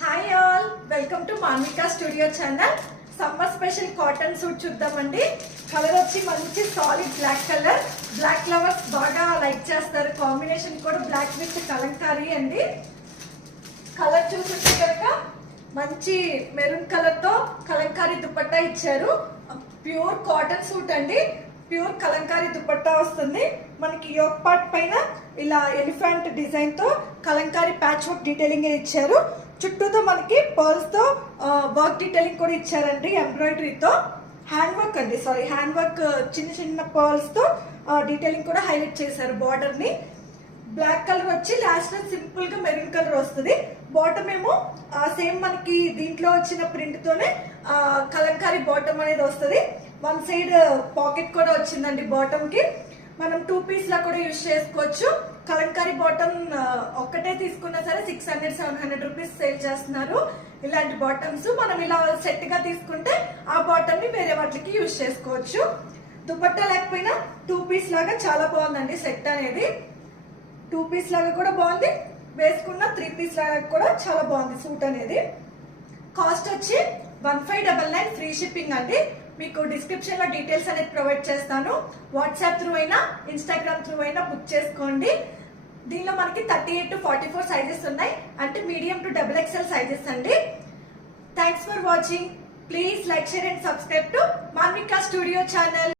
Hi all, welcome to Manvika studio channel. Summer special cotton suit చూద్దామండి. Colour వచ్చి మంచి solid black colour. Black lovers బాగా like చేస్తారు. Combination కూడా బ్లాక్ విత్ కలంకారీ అండి. కలర్ చూస్తుంటే కనుక మంచి మెరూన్ కలర్ తో కలంకారీ దుపట్టా ఇచ్చారు. ప్యూర్ కాటన్ సూట్ అండి. ప్యూర్ కలంకారీ దుపట్టా వస్తుంది. మనకి యోక్ పార్ట్ పైన ఇలా ఎలిఫెంట్ డిజైన్ తో కలంకారీ ప్యాచ్ వర్క్ డీటెయిలింగ్ ఇచ్చారు. చుట్టూతో మనకి పర్ల్స్ తో వర్క్ డీటెయిలింగ్ కూడా ఇచ్చారండి. ఎంబ్రాయిడరీతో హ్యాండ్ వర్క్ అండి, హ్యాండ్ వర్క్ చిన్న చిన్న పర్ల్స్ తో డీటెయిలింగ్ కూడా హైలైట్ చేశారు. బార్డర్ ని బ్లాక్ కలర్ వచ్చి లాస్ట్ లో సింపుల్ గా మెరూన్ కలర్ వస్తుంది. బాటమ్ ఏమో సేమ్ మనకి దీంట్లో వచ్చిన ప్రింట్ తోనే కలంకారీ బాటమ్ అనేది వస్తుంది. వన్ సైడ్ పాకెట్ కూడా వచ్చిందండి. బాటమ్ కి మనం 2 పీస్ లా కూడా యూజ్ చేసుకోవచ్చు. కలంకారీ బాటమ్ ఒక్కటే తీసుకున్నా సరే 600-700 రూపీస్ సేల్ చేస్తున్నారు. ఇలాంటి బాటమ్స్ మనం ఇలా సెట్ గా తీసుకుంటే ఆ బాటమ్ ని వేరే వాటికి యూజ్ చేసుకోవచ్చు. దుపట్టా లేకపోయినా 2 పీస్ లాగా చాలా బాగుందండి. సెట్ అనేది 2 పీస్ లాగా కూడా బాగుంది, వేసుకున్న 3 పీస్ లాగా కూడా చాలా బాగుంది సూట్ అనేది. కాస్ట్ వచ్చి 1599 ఫ్రీ షిప్పింగ్ అండి. మీకు డిస్క్రిప్షన్ లో డీటెయిల్స్ అనేది ప్రొవైడ్ చేస్తాను. వాట్సాప్ త్రూ అయినా ఇన్స్టాగ్రామ్ త్రూ అయినా బుక్ చేసుకోండి. దీనిలో మనకి 38 to 44 సైజెస్ ఉన్నాయి. అంటే మీడియం టు XXL సైజెస్ అండి. Thanks for watching. Please like, share and subscribe to Manvika studio channel.